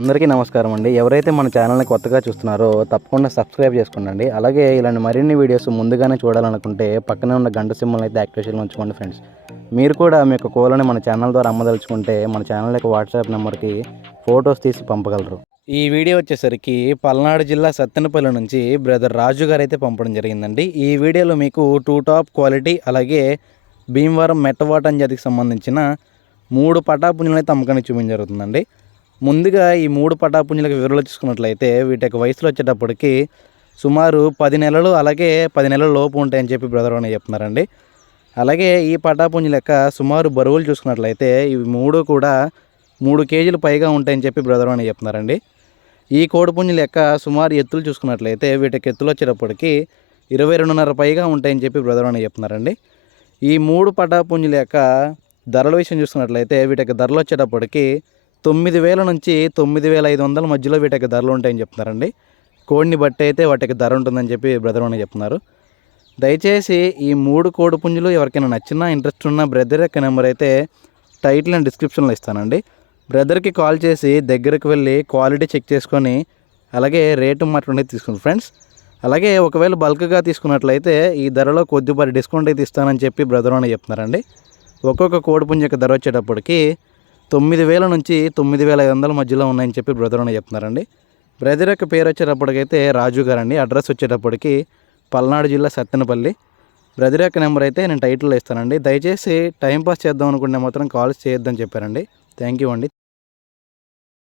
అందరికీ నమస్కారం అండి. ఎవరైతే మన ఛానల్ని కొత్తగా చూస్తున్నారో తప్పకుండా సబ్స్క్రైబ్ చేసుకోండి అలాగే ఇలాంటి మరిన్ని వీడియోస్ ముందుగానే చూడాలనుకుంటే పక్కనే ఉన్న గంట సింబల్ అయితే యాక్టివేషన్లో ఉంచుకోండి ఫ్రెండ్స్. మీరు కూడా మీ యొక్క కోలని మన ఛానల్ ద్వారా అమ్మదలుచుకుంటే మన ఛానల్ యొక్క వాట్సాప్ నెంబర్కి ఫొటోస్ తీసి పంపగలరు. ఈ వీడియో వచ్చేసరికి పల్నాడు జిల్లా సత్తెనపల్లి నుంచి బ్రదర్ రాజు గారు అయితే పంపడం జరిగిందండి. ఈ వీడియోలో మీకు టూ టాప్ క్వాలిటీ అలాగే భీమవరం మెట్టవాటం జాతికి సంబంధించిన మూడు పటాపుంజులను అయితే అమ్మకానికి చూపించడం జరుగుతుందండి. ముందుగా ఈ మూడు పటాపుంజులకు వివరాలు చూసుకున్నట్లయితే వీటి యొక్క వయసులో వచ్చేటప్పటికి సుమారు పది నెలలు అలాగే పది నెలల లోపు ఉంటాయని చెప్పి బ్రదర్ అని చెప్తున్నారండి. అలాగే ఈ పటాపుంజుల యొక్క సుమారు బరువులు చూసుకున్నట్లయితే ఇవి మూడు కూడా మూడు కేజీలు పైగా ఉంటాయని చెప్పి బ్రదర్ అని చెప్తున్నారండి. ఈ కోడిపుంజుల యొక్క సుమారు ఎత్తులు చూసుకున్నట్లయితే వీటికి ఎత్తులు వచ్చేటప్పటికి ఇరవై రెండున్నర పైగా ఉంటాయని చెప్పి బ్రదర్ అని చెప్తున్నారండి. ఈ మూడు పటాపుంజుల యొక్క ధరల విషయం చూసుకున్నట్లయితే వీటి యొక్క ధరలు వచ్చేటప్పటికి తొమ్మిది వేల నుంచి తొమ్మిది వేల ఐదు వందల మధ్యలో వీటికి ధరలు ఉంటాయని చెప్తున్నారండి. కోడిని బట్టి అయితే వాటికి ధర ఉంటుందని చెప్పి బ్రదర్ అని చెప్తున్నారు. దయచేసి ఈ మూడు కోడి పుంజులు ఎవరికైనా నచ్చినా ఇంట్రెస్ట్ ఉన్న బ్రదర్ యొక్క నెంబర్ అయితే టైటిల్ అండ్ డిస్క్రిప్షన్లో ఇస్తానండి. బ్రదర్కి కాల్ చేసి దగ్గరకు వెళ్ళి క్వాలిటీ చెక్ చేసుకొని అలాగే రేటు మాట్లాడి తీసుకుని ఫ్రెండ్స్. అలాగే ఒకవేళ బల్క్గా తీసుకున్నట్లయితే ఈ ధరలో కొద్దిపాటి డిస్కౌంట్ అయితే ఇస్తానని చెప్పి బ్రదర్ అని చెప్తున్నారండి. ఒక్కొక్క కోడి పుంజు యొక్క ధర వచ్చేటప్పటికి తొమ్మిది వేల నుంచి తొమ్మిది వేల ఐదు వందల మధ్యలో ఉన్నాయని చెప్పి బ్రదర్ అని చెప్తున్నారండి. బ్రదర్ యొక్క పేరు వచ్చేటప్పటికైతే రాజు గారండి. అడ్రస్ వచ్చేటప్పటికి పల్నాడు జిల్లా సత్తెనపల్లి. బ్రదర్ యొక్క నెంబర్ అయితే నేను టైటిల్లో ఇస్తానండి. దయచేసి టైంపాస్ చేద్దాం అనుకుంటే మాత్రం కాల్స్ చేయొద్దని చెప్పారండి. థ్యాంక్ యూ అండి.